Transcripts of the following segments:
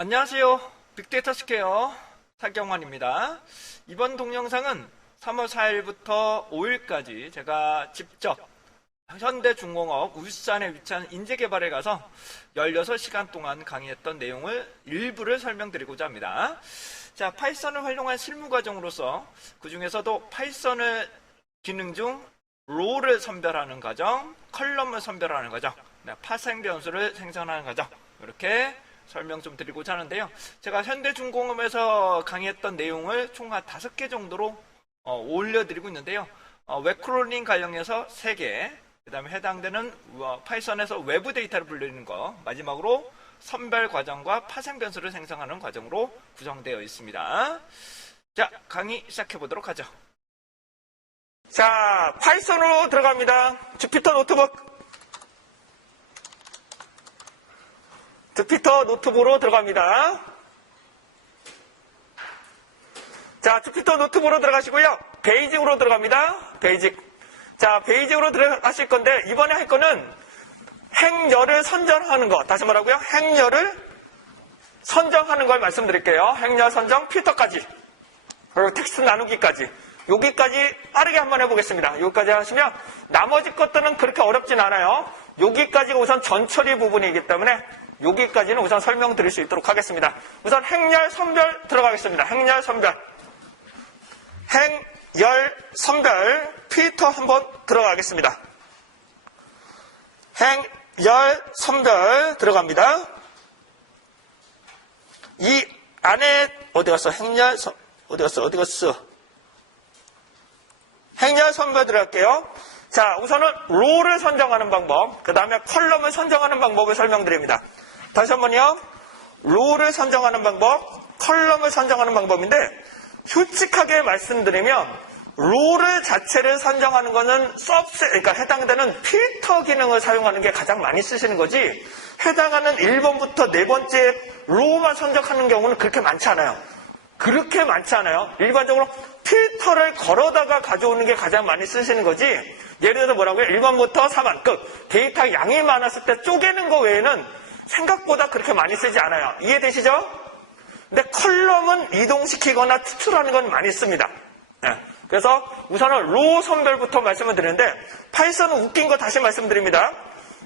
안녕하세요. 빅데이터 스퀘어蔡경환입니다. 이번 동영상은 3월 4일부터 5일까지 제가 직접 현대중공업 울산에 위치한 인재개발에 가서 16시간 동안 강의했던 내용을 일부를 설명드리고자 합니다. 자, 파이썬을 활용한 실무과정으로서 그 중에서도 파이썬을 기능 중 롤을 선별하는 과정, 컬럼을 선별하는 과정, 파생 변수를 생성하는 과정, 이렇게 설명 좀 드리고자 하는데요. 제가 현대중공업에서 강의했던 내용을 총 한 5개 정도로 올려드리고 있는데요. 웹크롤링 관련해서 3개, 그 다음에 해당되는 파이썬에서 외부 데이터를 불리는 거, 마지막으로 선별 과정과 파생 변수를 생성하는 과정으로 구성되어 있습니다. 자, 강의 시작해 보도록 하죠. 자, 파이썬으로 들어갑니다. 주피터 노트북으로 들어갑니다. 자, 주피터 노트북으로 들어가시고요. 베이직으로 들어갑니다. 베이직. 자, 베이직으로 들어가실 건데, 이번에 할 거는 행렬을 선정하는 거. 다시 말하고요. 행렬을 선정하는 걸 말씀드릴게요. 행렬 선정, 필터까지. 그리고 텍스트 나누기까지. 여기까지 빠르게 한번 해보겠습니다. 여기까지 하시면 나머지 것들은 그렇게 어렵진 않아요. 여기까지가 우선 전처리 부분이기 때문에 여기까지는 우선 설명드릴 수 있도록 하겠습니다. 우선 행렬 선별 들어가겠습니다. 행렬 선별 필터 한번 들어가겠습니다. 행렬 선별 들어갑니다. 이 안에 어디 갔어? 어디 갔어? 행렬 선별 들어갈게요. 자, 우선은 롤을 선정하는 방법, 그 다음에 컬럼을 선정하는 방법을 설명드립니다. 다시 한번요. 롤을 선정하는 방법, 컬럼을 선정하는 방법인데, 솔직하게 말씀드리면 롤을 자체를 선정하는 것은 그러니까 해당되는 필터 기능을 사용하는 게 가장 많이 쓰시는 거지, 해당하는 1번부터 4번째 롤만 선정하는 경우는 그렇게 많지 않아요. 일반적으로 필터를 걸어다가 가져오는 게 가장 많이 쓰시는 거지, 예를 들어서 뭐라고요? 1번부터 4번, 데이터 양이 많았을 때 쪼개는 거 외에는 생각보다 그렇게 많이 쓰지 않아요. 이해되시죠? 근데 컬럼은 이동시키거나 추출하는 건 많이 씁니다. 그래서 우선은 로 선별부터 말씀을 드리는데, 파이썬은 웃긴 거 다시 말씀드립니다.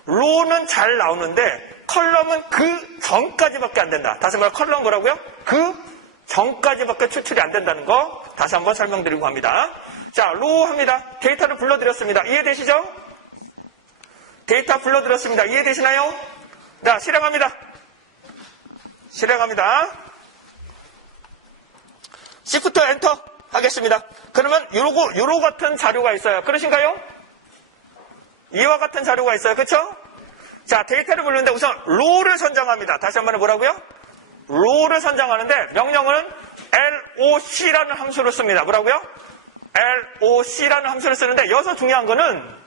로는 잘 나오는데 컬럼은 그 전까지밖에 안 된다. 다시 말해 컬럼 뭐라고요? 그 전까지밖에 추출이 안 된다는 거 다시 한번 설명드리고 합니다. 자, 로 합니다. 데이터를 불러드렸습니다. 이해되시죠? 데이터 불러드렸습니다. 이해되시나요? 자, 실행합니다. Shift 엔터 하겠습니다. 그러면 요로 같은 자료가 있어요. 그러신가요? 이와 같은 자료가 있어요. 그렇죠? 자, 데이터를 부르는데 우선 롤을 선정합니다. 다시 한번 뭐라고요? 롤을 선정하는데 명령은 LOC라는 함수를 씁니다. 뭐라고요? LOC라는 함수를 쓰는데 여기서 중요한 거는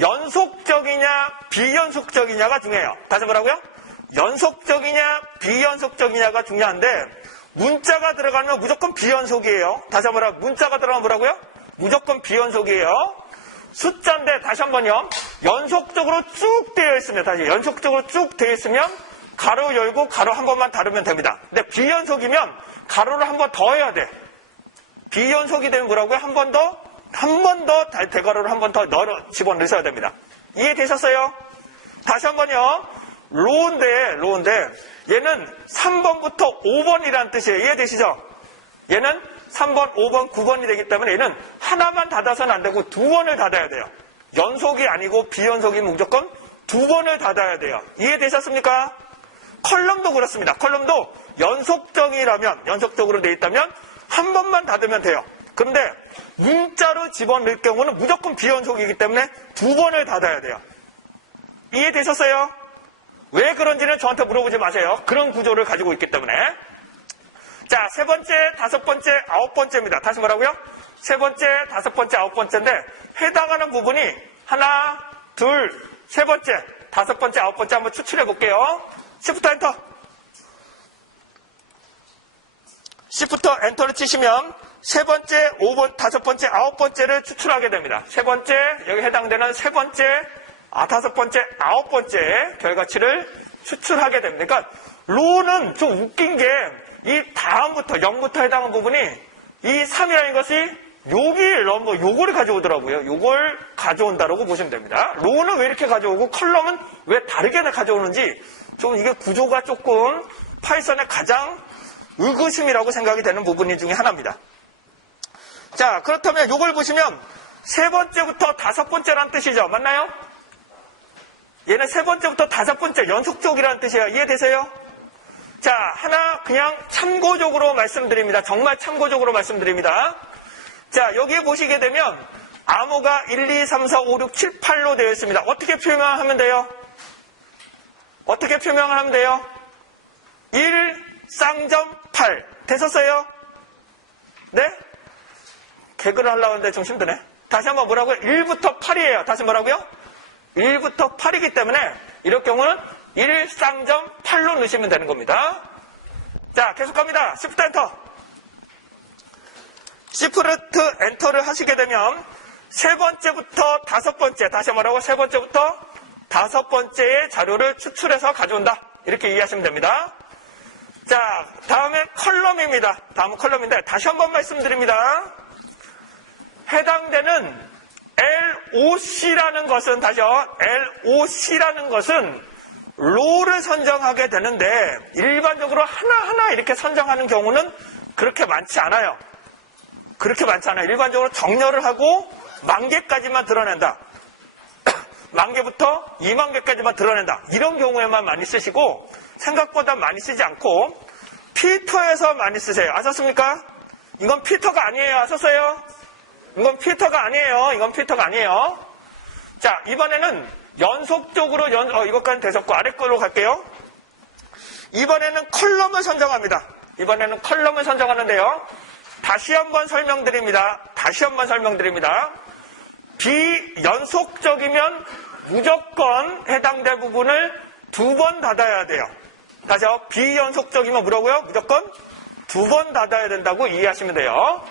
연속적이냐 비연속적이냐가 중요해요. 다시 뭐라고요? 연속적이냐 비연속적이냐가 중요한데, 문자가 들어가면 무조건 비연속이에요. 다시 한번 문자가 들어가면 뭐라고요? 무조건 비연속이에요. 숫자인데 다시 한번요. 연속적으로 쭉 되어 있으면, 연속적으로 쭉 되어 있으면 가로 열고 가로 한 번만 다루면 됩니다. 근데 비연속이면 가로를 한 번 더 해야 돼. 비연속이 되면 뭐라고요? 한 번 더 대가로를 한 번 더 집어넣으셔야 됩니다. 이해되셨어요? 다시 한번요. 로인데 얘는 3번부터 5번이라는 뜻이에요. 이해되시죠? 얘는 3번, 5번, 9번이 되기 때문에 얘는 하나만 닫아서는 안 되고 2번을 닫아야 돼요. 연속이 아니고 비연속이면 무조건 2번을 닫아야 돼요. 이해되셨습니까? 컬럼도 그렇습니다. 컬럼도 연속적으로 되어 있다면 한 번만 닫으면 돼요. 그런데 문자로 집어넣을 경우는 무조건 비연속이기 때문에 2번을 닫아야 돼요. 이해되셨어요? 왜 그런지는 저한테 물어보지 마세요. 그런 구조를 가지고 있기 때문에. 자, 3번째, 5번째, 9번째입니다. 다시 뭐라고요? 3번째, 5번째, 9번째인데 해당하는 부분이 하나, 둘, 3번째, 5번째, 9번째 한번 추출해 볼게요. Shift 엔터. Shift 엔터를 치시면 3번째, 5번, 5번째, 9번째를 추출하게 됩니다. 3번째, 여기 해당되는 3번째, 5번째, 9번째 결과치를 추출하게 됩니다. 그러니까 로는 좀 웃긴 게 이 다음부터 0부터 해당하는 부분이 이 3이라는 것이 요거를 가져오더라고요. 요걸 가져온다라고 보시면 됩니다. 로는 왜 이렇게 가져오고 컬럼은 왜 다르게 가져오는지 좀 이게 구조가 조금 파이썬의 가장 의구심이라고 생각이 되는 부분 중에 하나입니다. 자, 그렇다면 요걸 보시면 세 번째부터 다섯 번째라는 뜻이죠. 맞나요? 얘는 세 번째부터 다섯 번째 연속적이라는 뜻이에요. 이해되세요? 자, 하나 그냥 참고적으로 말씀드립니다. 정말 참고적으로 말씀드립니다. 자, 여기에 보시게 되면 암호가 1, 2, 3, 4, 5, 6, 7, 8로 되어 있습니다. 어떻게 표명하면 돼요? 어떻게 표명을 하면 돼요? 1 쌍점 8 됐었어요? 네? 개그를 하려고 하는데 좀 힘드네. 다시 한번 뭐라고요? 1부터 8이에요. 다시 뭐라고요? 1부터 8이기 때문에 이럴 경우는 1 쌍점 8로 넣으시면 되는 겁니다. 자, 계속 갑니다. Shift 엔터. Shift 엔터를 하시게 되면 세 번째부터 다섯 번째, 다시 뭐라고? 세 번째부터 다섯 번째의 자료를 추출해서 가져온다. 이렇게 이해하시면 됩니다. 자, 다음에 컬럼입니다. 다음은 컬럼인데 다시 한번 말씀드립니다. 해당되는 LOC라는 것은 다시요. LOC라는 것은 로를 선정하게 되는데 일반적으로 하나하나 이렇게 선정하는 경우는 그렇게 많지 않아요. 그렇게 많지 않아요. 일반적으로 정렬을 하고 10,000개까지만 드러낸다. 10,000개부터 20,000개까지만 드러낸다. 이런 경우에만 많이 쓰시고 생각보다 많이 쓰지 않고 필터에서 많이 쓰세요. 아셨습니까? 이건 필터가 아니에요. 아셨어요? 이건 필터가 아니에요. 이건 필터가 아니에요. 자, 이번에는 연속적으로 이것까지 되셨고 아래 걸로 갈게요. 이번에는 컬럼을 선정합니다. 이번에는 컬럼을 선정하는데요. 다시 한번 설명드립니다. 비연속적이면 무조건 해당될 부분을 2번 닫아야 돼요. 다시요. 비연속적이면 뭐라고요? 무조건 2번 닫아야 된다고 이해하시면 돼요.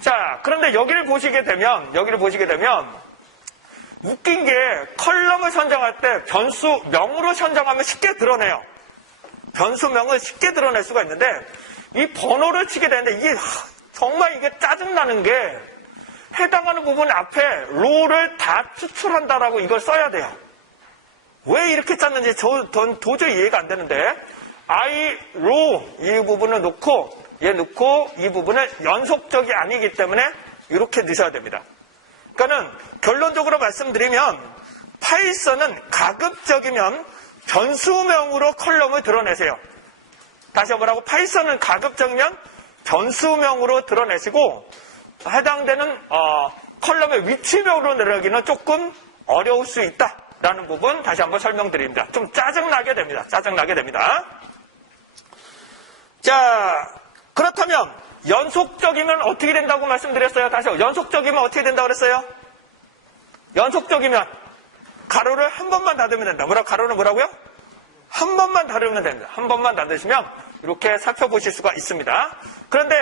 자, 그런데 여기를 보시게 되면 웃긴 게 컬럼을 선정할 때 변수명으로 선정하면 쉽게 드러내요. 변수명을 쉽게 드러낼 수가 있는데 이 번호를 치게 되는데 이게 정말 이게 짜증나는 게 해당하는 부분 앞에 로를 다 추출한다라고 이걸 써야 돼요. 왜 이렇게 짰는지 전 도저히 이해가 안 되는데 I, 로 이 부분을 놓고 얘 넣고 이 부분은 연속적이 아니기 때문에 이렇게 넣으셔야 됩니다. 그러니까는 결론적으로 말씀드리면 파이썬은 가급적이면 변수명으로 컬럼을 드러내세요. 다시 뭐라고? 파이썬은 가급적이면 변수명으로 드러내시고 해당되는 컬럼의 위치명으로 내려가기는 조금 어려울 수 있다라는 부분 다시 한번 설명드립니다. 좀 짜증나게 됩니다. 자, 그렇다면 연속적이면 어떻게 된다고 말씀드렸어요? 다시 연속적이면 어떻게 된다고 그랬어요? 연속적이면 가로를 한 번만 닫으면 된다. 가로는 뭐라고요? 한 번만 닫으면 됩니다. 한 번만 닫으시면 이렇게 살펴보실 수가 있습니다. 그런데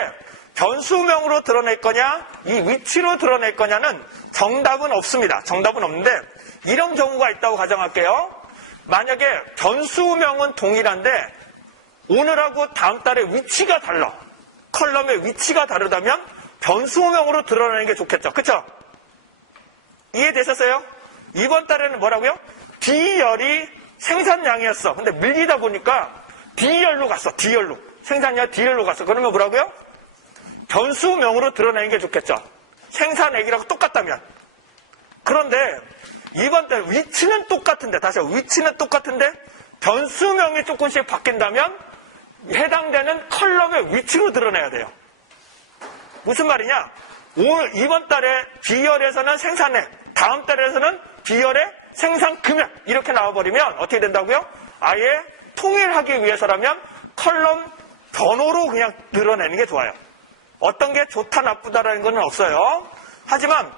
변수명으로 드러낼 거냐, 이 위치로 드러낼 거냐는 정답은 없습니다. 정답은 없는데 이런 경우가 있다고 가정할게요. 만약에 변수명은 동일한데 오늘하고 다음 달의 위치가 달라. 컬럼의 위치가 다르다면 변수명으로 드러내는 게 좋겠죠. 그쵸? 이해되셨어요? 이번 달에는 뭐라고요? D열이 생산량이었어. 근데 밀리다 보니까 D열로 갔어. D열로. 생산량 D열로 갔어. 그러면 뭐라고요? 변수명으로 드러내는 게 좋겠죠. 생산액이라고 똑같다면. 그런데 이번 달 위치는 똑같은데, 다시 위치는 똑같은데 변수명이 조금씩 바뀐다면 해당되는 컬럼의 위치로 드러내야 돼요. 무슨 말이냐? 이번 달에 B열에서는 생산액, 다음 달에서는 B열의 생산금액 이렇게 나와버리면 어떻게 된다고요? 아예 통일하기 위해서라면 컬럼 번호로 그냥 드러내는 게 좋아요. 어떤 게 좋다 나쁘다라는 건 없어요. 하지만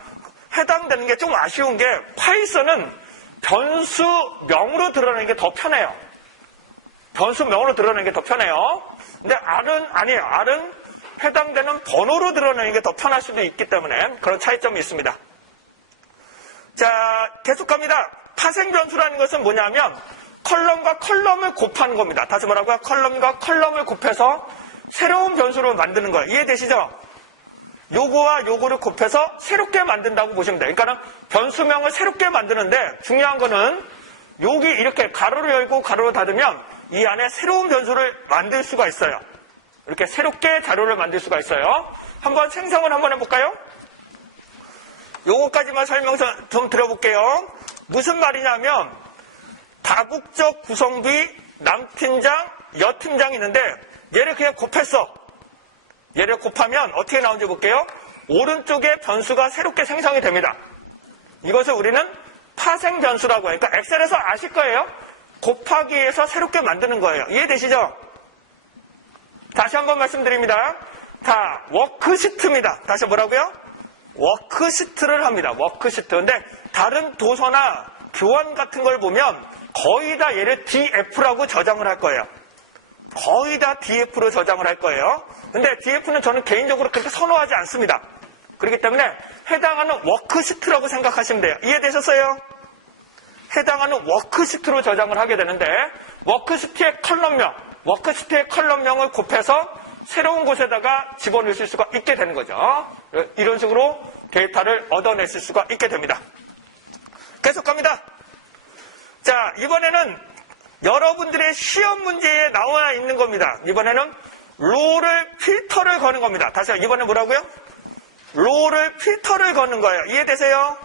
해당되는 게 좀 아쉬운 게 파이썬은 변수명으로 드러내는 게 더 편해요. 변수명으로 드러내는 게 더 편해요. 근데 R은 아니에요. R은 해당되는 번호로 드러내는 게 더 편할 수도 있기 때문에 그런 차이점이 있습니다. 자, 계속 갑니다. 파생 변수라는 것은 뭐냐면 컬럼과 컬럼을 곱하는 겁니다. 다시 뭐라고요? 컬럼과 컬럼을 곱해서 새로운 변수를 만드는 거예요. 이해되시죠? 요거와 요거를 곱해서 새롭게 만든다고 보시면 돼요. 그러니까 변수명을 새롭게 만드는데 중요한 거는 여기 이렇게 가로를 열고 가로를 닫으면 이 안에 새로운 변수를 만들 수가 있어요. 이렇게 새롭게 자료를 만들 수가 있어요. 한번 생성을 한번 해볼까요? 요거까지만 설명 좀 들어볼게요. 무슨 말이냐면 다국적 구성비 남팀장, 여팀장이 있는데 얘를 그냥 곱했어. 얘를 곱하면 어떻게 나오는지 볼게요. 오른쪽에 변수가 새롭게 생성이 됩니다. 이것을 우리는 파생 변수라고 해요. 그러니까 엑셀에서 아실 거예요. 곱하기에서 새롭게 만드는 거예요. 이해되시죠? 다시 한번 말씀드립니다. 자, 워크시트입니다. 다시 뭐라고요? 워크시트를 합니다. 워크시트. 근데 다른 도서나 교환 같은 걸 보면 거의 다 얘를 DF라고 저장을 할 거예요. 거의 다 DF로 저장을 할 거예요. 근데 DF는 저는 개인적으로 그렇게 선호하지 않습니다. 그렇기 때문에 해당하는 워크시트라고 생각하시면 돼요. 이해되셨어요? 해당하는 워크시트로 저장을 하게 되는데 워크시트의 컬럼명을 곱해서 새로운 곳에다가 집어넣을 수가 있게 되는 거죠. 이런 식으로 데이터를 얻어냈을 수가 있게 됩니다. 계속 갑니다. 자, 이번에는 여러분들의 시험 문제에 나와 있는 겁니다. 이번에는 로우를 필터를 거는 겁니다. 다시 이번에 뭐라고요? 로우를 필터를 거는 거예요. 이해되세요?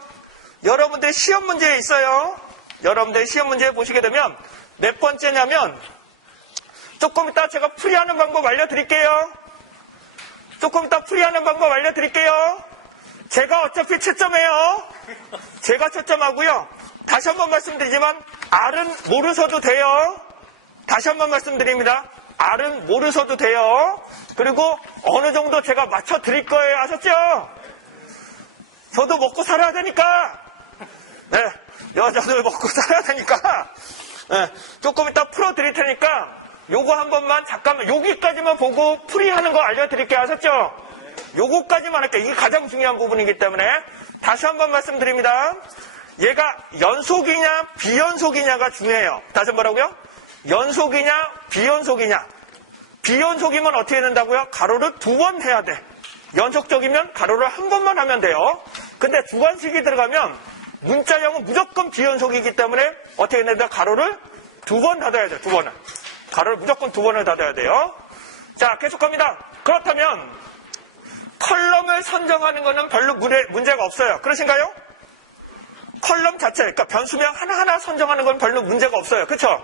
여러분들 시험 문제에 있어요. 여러분들 시험 문제 보시게 되면 몇 번째냐면 조금 이따 제가 풀이하는 방법 알려드릴게요. 조금 이따 풀이하는 방법 알려드릴게요. 제가 어차피 채점해요. 제가 채점하고요. 다시 한번 말씀드리지만 R은 모르셔도 돼요. 다시 한번 말씀드립니다. R은 모르셔도 돼요. 그리고 어느 정도 제가 맞춰드릴 거예요. 아셨죠? 저도 먹고 살아야 되니까. 네, 여자들 먹고 살아야 되니까. 네, 조금 이따 풀어드릴 테니까 요거 한 번만 잠깐만 여기까지만 보고 풀이하는 거 알려드릴게요. 아셨죠? 요거까지만 할게요. 이게 가장 중요한 부분이기 때문에 다시 한 번 말씀드립니다. 얘가 연속이냐 비연속이냐가 중요해요. 다시 뭐라고요? 연속이냐 비연속이냐. 비연속이면 어떻게 된다고요? 가로를 2번 해야 돼. 연속적이면 가로를 한 번만 하면 돼요. 근데 주관식이 들어가면 문자형은 무조건 비연속이기 때문에 어떻게 된다? 가로를 2번 닫아야 돼요. 2번을. 가로를 무조건 2번을 닫아야 돼요. 자, 계속합니다. 그렇다면 컬럼을 선정하는 거는 별로 문제가 없어요. 그러신가요? 컬럼 자체, 그러니까 변수명 하나하나 선정하는 건 별로 문제가 없어요. 그렇죠?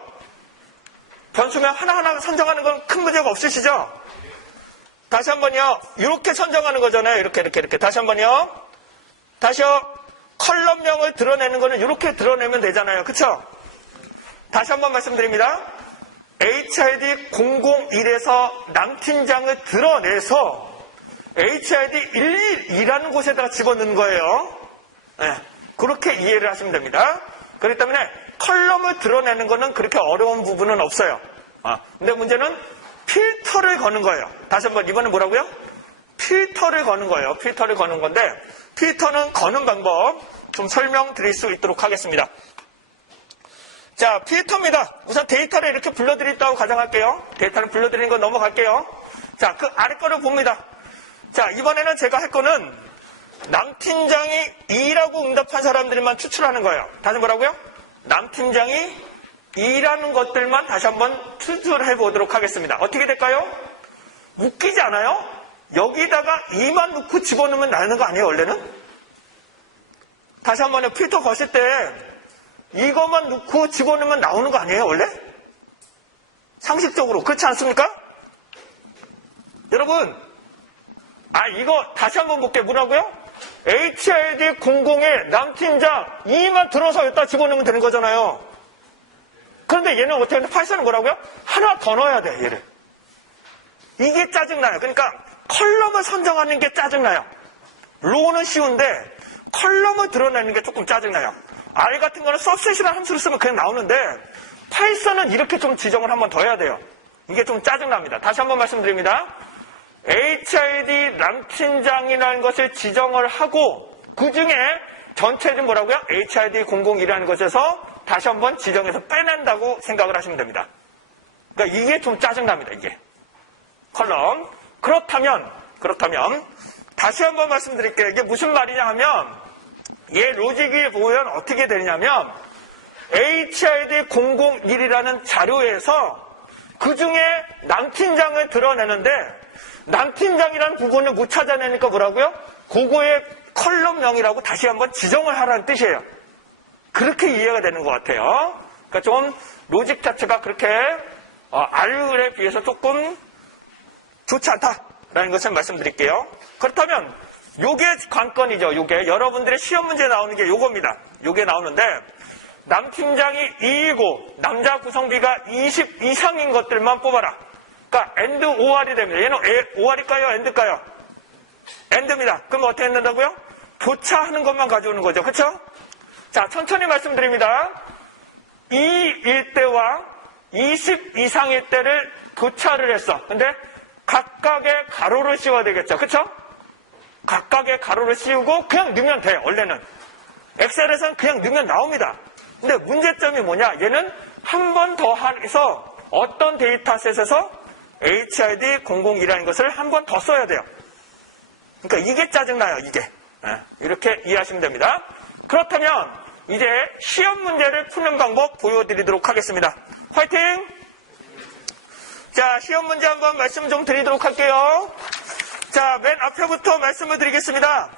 변수명 하나하나 선정하는 건 큰 문제가 없으시죠? 다시 한번요. 이렇게 선정하는 거잖아요. 이렇게. 다시 한번요. 다시요. 컬럼명을 드러내는 거는 이렇게 드러내면 되잖아요. 그렇죠? 다시 한번 말씀드립니다. HID 001에서 남팀장을 드러내서 HID 112라는 곳에다가 집어넣는 거예요. 네, 그렇게 이해를 하시면 됩니다. 그렇기 때문에 컬럼을 드러내는 거는 그렇게 어려운 부분은 없어요. 근데 문제는 필터를 거는 거예요. 다시 한번 이번엔 뭐라고요? 필터를 거는 거예요. 필터를 거는 건데 필터는 거는 방법 좀 설명드릴 수 있도록 하겠습니다. 자, 필터입니다. 우선 데이터를 이렇게 불러드린다고 가정할게요. 데이터를 불러드리는 거 넘어갈게요. 자, 그 아래 거를 봅니다. 자, 이번에는 제가 할 거는 남팀장이 2라고 응답한 사람들만 추출하는 거예요. 다시 뭐라고요? 남팀장이 2라는 것들만 다시 한번 추출해 보도록 하겠습니다. 어떻게 될까요? 웃기지 않아요? 여기다가 2만 넣고 집어넣으면 나오는 거 아니에요, 원래는? 다시 한번 필터 거실 때 이것만 넣고 집어넣으면 나오는 거 아니에요, 원래? 상식적으로. 그렇지 않습니까? 여러분, 이거 다시 한번 볼게요. 뭐라고요? HID 00에 남팀장 2만 들어서 여기다 집어넣으면 되는 거잖아요. 그런데 얘는 어떻게 하는데 파이썬은 뭐라고요? 하나 더 넣어야 돼, 얘를. 이게 짜증나요. 그러니까 컬럼을 선정하는 게 짜증나요. 로우는 쉬운데 컬럼을 드러내는 게 조금 짜증나요. R 같은 거는 subset이라는 함수를 쓰면 그냥 나오는데 파이썬은 이렇게 좀 지정을 한번 더 해야 돼요. 이게 좀 짜증납니다. 다시 한번 말씀드립니다. HID 남팀장이라는 것을 지정을 하고 그 중에 전체는 뭐라고요? HID 001이라는 것에서 다시 한번 지정해서 빼낸다고 생각을 하시면 됩니다. 그러니까 이게 좀 짜증납니다, 이게. 컬럼. 그렇다면, 다시 한번 말씀드릴게요. 이게 무슨 말이냐 하면, 얘 로직이 보면 어떻게 되냐면, HID 001이라는 자료에서 그 중에 남팀장을 드러내는데, 남팀장이라는 부분을 못 찾아내니까 뭐라고요? 그거의 컬럼명이라고 다시 한번 지정을 하라는 뜻이에요. 그렇게 이해가 되는 것 같아요. 그러니까 좀 로직 자체가 그렇게 R에 비해서 조금 좋지 않다라는 것을 말씀드릴게요. 그렇다면 요게 관건이죠. 요게 여러분들의 시험 문제에 나오는 게 요겁니다. 요게 나오는데 남팀장이 2이고 남자 구성비가 20 이상인 것들만 뽑아라. 그러니까 AND OR이 됩니다. 얘는 OR일까요? AND일까요? AND입니다. 그럼 어떻게 한다고요? 교차하는 것만 가져오는 거죠. 그렇죠? 자, 천천히 말씀드립니다. 2일 때와 20 이상일 때를 교차를 했어. 근데 각각의 가로를 씌워야 되겠죠. 그쵸? 각각의 가로를 씌우고 그냥 넣으면 돼, 원래는. 엑셀에서는 그냥 넣으면 나옵니다. 근데 문제점이 뭐냐? 얘는 한 번 더 해서 어떤 데이터셋에서 HID 002라는 것을 한 번 더 써야 돼요. 그러니까 이게 짜증나요, 이게. 이렇게 이해하시면 됩니다. 그렇다면 이제 시험 문제를 푸는 방법 보여드리도록 하겠습니다. 화이팅! 자, 시험 문제 한번 말씀 좀 드리도록 할게요. 자, 맨 앞에부터 말씀을 드리겠습니다.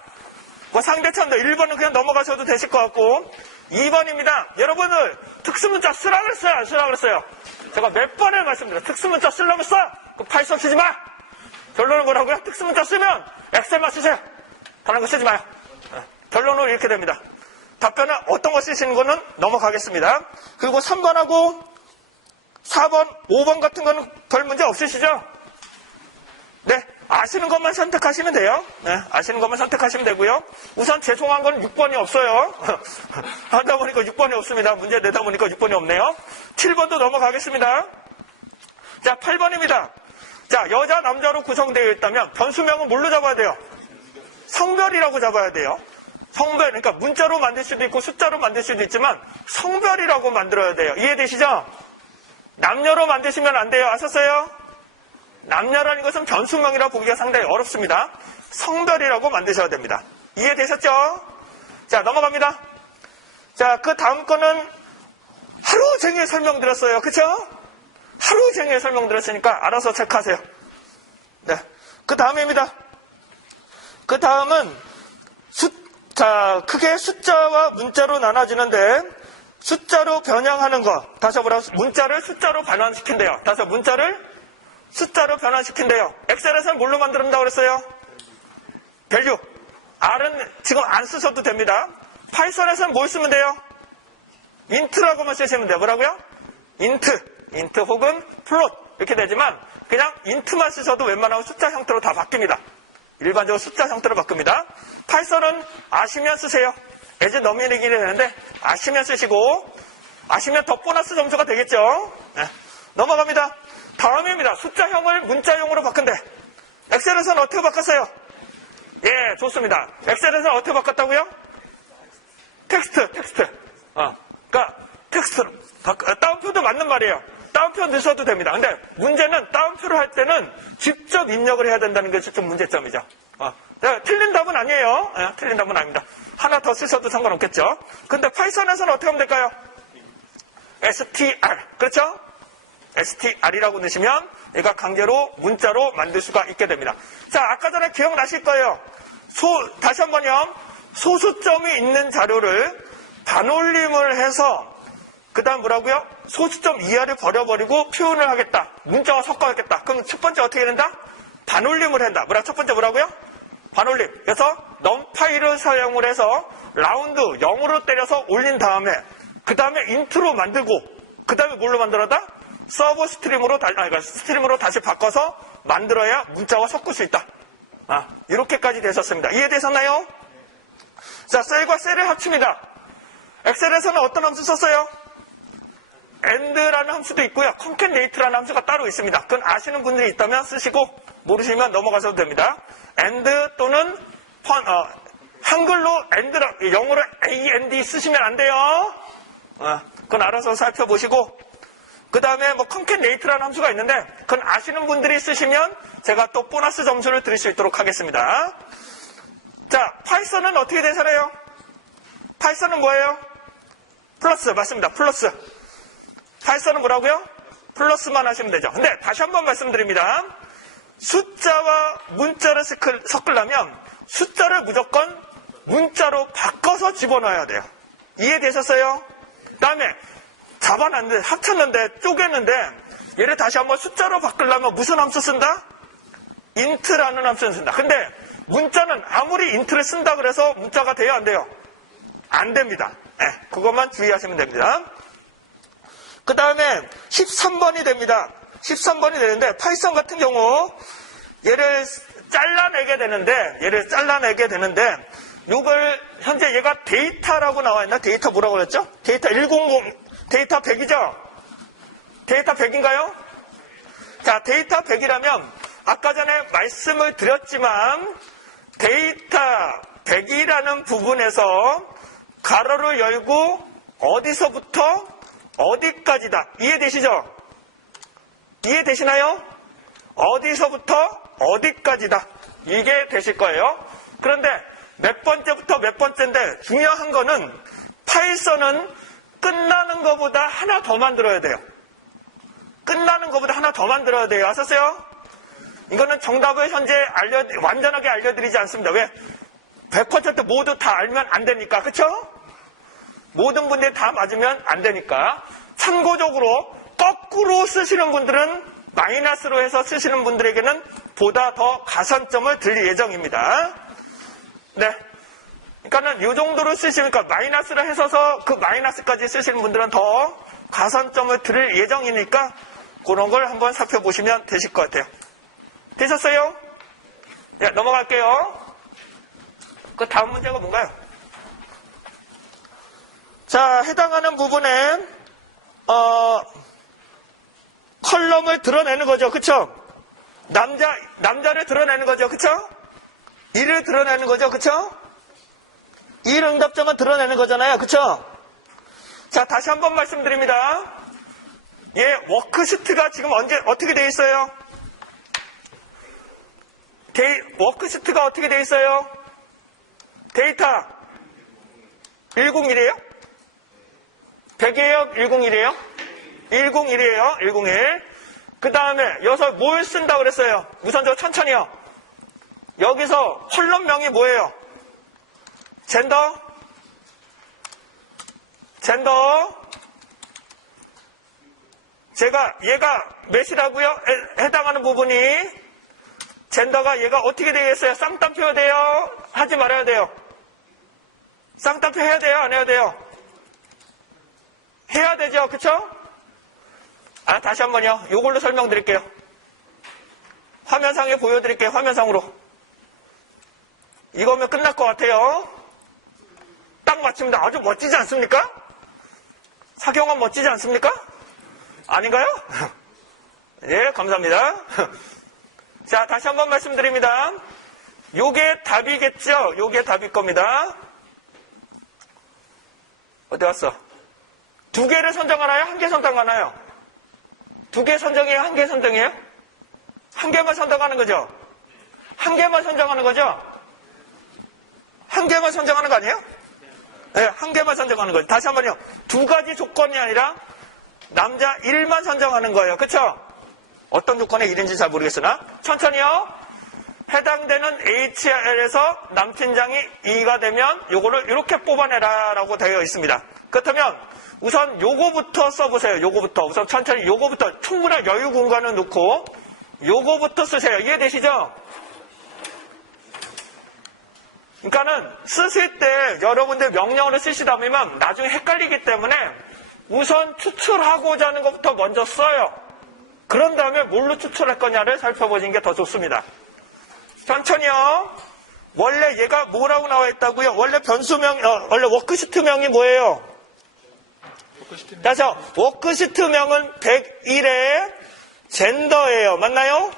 뭐 상대참도 1번은 그냥 넘어가셔도 되실 것 같고 2번입니다. 여러분들 특수문자 쓰라 그랬어요? 안 쓰라 그랬어요? 제가 몇 번을 말씀드려요. 특수문자 쓰려면 써! 그 파이썬 쓰지 마! 결론은 뭐라고요? 특수문자 쓰면 엑셀만 쓰세요. 다른 거 쓰지 마요. 결론은 이렇게 됩니다. 답변은 어떤 거 쓰시는 거는 넘어가겠습니다. 그리고 3번하고 4번, 5번 같은 거는 별 문제 없으시죠? 네, 아시는 것만 선택하시면 돼요. 네, 아시는 것만 선택하시면 되고요. 우선 죄송한 건 6번이 없어요. 하다 보니까 6번이 없습니다. 문제 내다 보니까 6번이 없네요. 7번도 넘어가겠습니다. 자, 8번입니다. 자, 여자, 남자로 구성되어 있다면 변수명은 뭘로 잡아야 돼요? 성별이라고 잡아야 돼요. 성별, 그러니까 문자로 만들 수도 있고 숫자로 만들 수도 있지만 성별이라고 만들어야 돼요. 이해되시죠? 남녀로 만드시면 안 돼요. 아셨어요? 남녀라는 것은 변수명이라 보기가 상당히 어렵습니다. 성별이라고 만드셔야 됩니다. 이해되셨죠? 자, 넘어갑니다. 자, 그 다음 거는 하루 종일 설명드렸어요. 그쵸? 하루 종일 설명드렸으니까 알아서 체크하세요. 네. 그 다음입니다. 그 다음은 자, 크게 숫자와 문자로 나눠지는데 숫자로 변형하는 거. 다시 한번 문자를 숫자로 변환시킨대요. 다시 한번 문자를 숫자로 변환시킨대요. 엑셀에서는 뭘로 만든다고 그랬어요? 밸류. R은 지금 안 쓰셔도 됩니다. 파이썬에서는 뭘 쓰면 돼요? 인트라고만 쓰시면 돼요. 뭐라고요? 인트 혹은 플롯 이렇게 되지만 그냥 인트만 쓰셔도 웬만하면 숫자 형태로 다 바뀝니다. 일반적으로 숫자 형태로 바뀝니다. 파이썬은 아시면 쓰세요. as 너미이긴 되는데 아시면 쓰시고 아시면 더 보너스 점수가 되겠죠. 네. 넘어갑니다. 다음입니다. 숫자형을 문자형으로 바꾼대. 엑셀에서는 어떻게 바꿨어요? 예, 좋습니다. 엑셀에서는 어떻게 바꿨다고요? 텍스트. 그러니까 텍스트. 다운표도 맞는 말이에요. 다운표 넣으셔도 됩니다. 근데 문제는 다운표를 할 때는 직접 입력을 해야 된다는 것이 좀 문제점이죠. 틀린 답은 아니에요. 틀린 답은 아닙니다. 하나 더 쓰셔도 상관없겠죠. 근데 파이썬에서는 어떻게 하면 될까요? str. 그렇죠? str이라고 넣으시면 얘가 강제로 문자로 만들 수가 있게 됩니다. 자, 아까 전에 기억나실 거예요. 다시 한번요. 소수점이 있는 자료를 반올림을 해서 그 다음 뭐라고요? 소수점 이하를 버려버리고 표현을 하겠다. 문자와 섞어야겠다. 그럼 첫 번째 어떻게 된다? 반올림을 한다. 첫 번째 뭐라고요? 반올림. 그래서 num파이를 사용을 해서 라운드 0으로 때려서 올린 다음에 그 다음에 인트로 만들고 그 다음에 뭘로 만들어다? 서버 스트림으로 다시 바꿔서 만들어야 문자와 섞을 수 있다. 이렇게까지 되셨습니다. 이해되셨나요? 자, 셀과 셀을 합칩니다. 엑셀에서는 어떤 함수 썼어요? AND라는 함수도 있고요. concatenate라는 함수가 따로 있습니다. 그건 아시는 분들이 있다면 쓰시고 모르시면 넘어가셔도 됩니다. AND 또는 한글로 AND라, 영어로 AND 쓰시면 안 돼요. 그건 알아서 살펴보시고, 그 다음에 뭐 컨캣네이트라는 함수가 있는데, 그건 아시는 분들이 쓰시면 제가 또 보너스 점수를 드릴 수 있도록 하겠습니다. 자, 파이썬은 어떻게 대설해요? 파이썬은 뭐예요? 플러스, 맞습니다. 플러스. 파이썬은 뭐라고요? 플러스만 하시면 되죠. 근데 다시 한번 말씀드립니다. 숫자와 문자를 섞으려면 숫자를 무조건 문자로 바꿔서 집어넣어야 돼요. 이해되셨어요? 그 다음에 잡아놨는데, 합쳤는데, 쪼갰는데, 얘를 다시 한번 숫자로 바꾸려면 무슨 함수 쓴다? int라는 함수를 쓴다. 근데 문자는 아무리 int를 쓴다 그래서 문자가 돼요, 안 돼요? 안 됩니다. 네, 그것만 주의하시면 됩니다. 그 다음에 13번이 됩니다. 13번이 되는데, 파이썬 같은 경우, 얘를 잘라내게 되는데, 요걸, 현재 얘가 데이터라고 나와 있나? 데이터 뭐라고 그랬죠? 데이터 100, 데이터 100이죠? 데이터 100인가요? 자, 데이터 100이라면, 아까 전에 말씀을 드렸지만, 데이터 100이라는 부분에서 가로를 열고, 어디서부터 어디까지다. 이해되시죠? 이해되시나요? 어디서부터 어디까지다. 이게 되실 거예요. 그런데 몇 번째부터 몇 번째인데 중요한 거는 파이썬은 끝나는 것보다 하나 더 만들어야 돼요. 끝나는 것보다 하나 더 만들어야 돼요. 아셨어요? 이거는 정답을 현재 완전하게 알려드리지 않습니다. 왜? 100% 모두 다 알면 안 되니까. 그쵸? 모든 분들이 다 맞으면 안 되니까. 참고적으로 거꾸로 쓰시는 분들은 마이너스로 해서 쓰시는 분들에게는 보다 더 가산점을 드릴 예정입니다. 네. 그러니까는 이 정도로 쓰시니까 마이너스를 해서서 그 마이너스까지 쓰시는 분들은 더 가산점을 드릴 예정이니까 그런 걸 한번 살펴보시면 되실 것 같아요. 되셨어요? 네, 넘어갈게요. 그 다음 문제가 뭔가요? 자, 해당하는 부분에 컬럼을 드러내는 거죠. 그쵸? 남자를 드러내는 거죠. 그쵸? 이를 드러내는 거죠. 그쵸? 일 응답점은 드러내는 거잖아요. 그쵸? 자, 다시 한번 말씀드립니다. 예, 워크시트가 지금 어떻게 되어 있어요? 워크시트가 어떻게 되어 있어요? 데이터 101이에요? 100이에요? 101이에요? 101이에요. 101. 그 다음에 여기서 뭘 쓴다고 그랬어요? 우선적으로 천천히요. 여기서 컬럼명이 뭐예요? 젠더. 얘가 몇이라고요? 해당하는 부분이 젠더가 얘가 어떻게 되겠어요? 쌍따표 돼요? 하지 말아야 돼요. 쌍따표 해야 돼요? 안 해야 돼요? 해야 되죠. 그쵸? 다시 한번요. 이걸로 설명드릴게요. 화면상에 보여드릴게요. 화면상으로. 이거면 끝날 것 같아요. 딱 맞춥니다. 아주 멋지지 않습니까? 사경은 멋지지 않습니까? 아닌가요? 예, 감사합니다. 자, 다시 한번 말씀드립니다. 요게 답이겠죠? 요게 답일 겁니다. 어디 갔어? 두 개를 선정하나요? 한 개 선정하나요? 두 개 선정이에요? 한 개 선정이에요? 한 개만 선정하는 거죠? 한 개만 선정하는 거죠? 한 개만 선정하는 거 아니에요? 네, 한 개만 선정하는 거죠. 다시 한번요. 두 가지 조건이 아니라 남자 1만 선정하는 거예요. 그쵸? 어떤 조건의 1인지 잘 모르겠으나 천천히요. 해당되는 HR에서 남팀장이 2가 되면 요거를 이렇게 뽑아내라 라고 되어 있습니다. 그렇다면 우선 요거부터 써보세요. 요거부터. 우선 천천히 요거부터 충분한 여유 공간을 놓고 요거부터 쓰세요. 이해되시죠? 그러니까는 쓰실 때 여러분들 명령어를 쓰시다 보면 나중에 헷갈리기 때문에 우선 추출하고자 하는 것부터 먼저 써요. 그런 다음에 뭘로 추출할 거냐를 살펴보시는 게 더 좋습니다. 천천히요. 원래 얘가 뭐라고 나와 있다고요? 원래 원래 워크시트명이 뭐예요? 다시요. 워크시트명은 101의 젠더예요. 맞나요?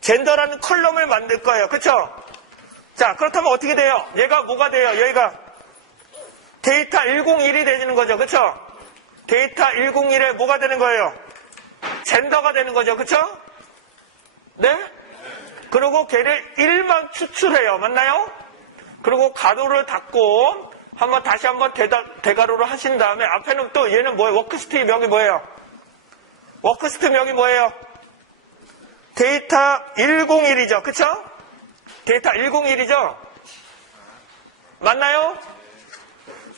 젠더라는 컬럼을 만들 거예요. 그쵸? 자, 그렇다면 어떻게 돼요? 얘가 뭐가 돼요? 얘가 데이터 101이 되는 거죠. 그쵸? 데이터 101에 뭐가 되는 거예요? 젠더가 되는 거죠. 그쵸? 네? 그리고 걔를 1만 추출해요. 맞나요? 그리고 가로를 닫고 다시 한번 대가로를 하신 다음에 앞에는 또 얘는 뭐예요? 워크스트림 명이 뭐예요? 워크스트림 명이 뭐예요? 데이터 101이죠. 그쵸? 데이터 101이죠? 맞나요?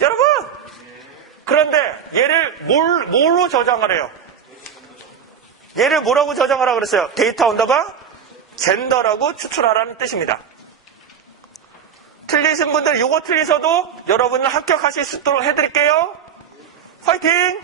여러분! 그런데 얘를 뭘로 저장을 해요? 얘를 뭐라고 저장하라고 그랬어요? 데이터 언더바 젠더라고 추출하라는 뜻입니다. 틀리신 분들 이거 틀리셔도 여러분은 합격하실 수 있도록 해드릴게요. 화이팅!